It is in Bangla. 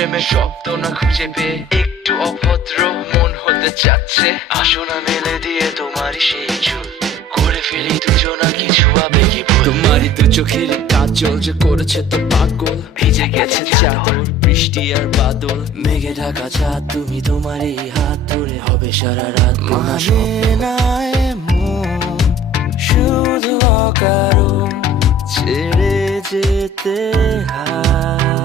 প্রেমের শব্দ না খুঁজে পেয়ে একটু অভদ্র মন হতে চাচ্ছে। আসো না মেলে দিয়ে তোমারই সেই চুল, করে ফেলি দুজনা কিছু আবেগী ভুল। তোমারই দু চোখের কাজল যে করেছে তো পাগল, ভিজে গেছে চাদর বৃষ্টি আর বাদল, মেঘে ঢাকা চাঁদ তুমি তোমারই হাত ধরে হবে সারা রাত। মানে না এমন শুধু অকারণ ছেড়ে যেতে হয়।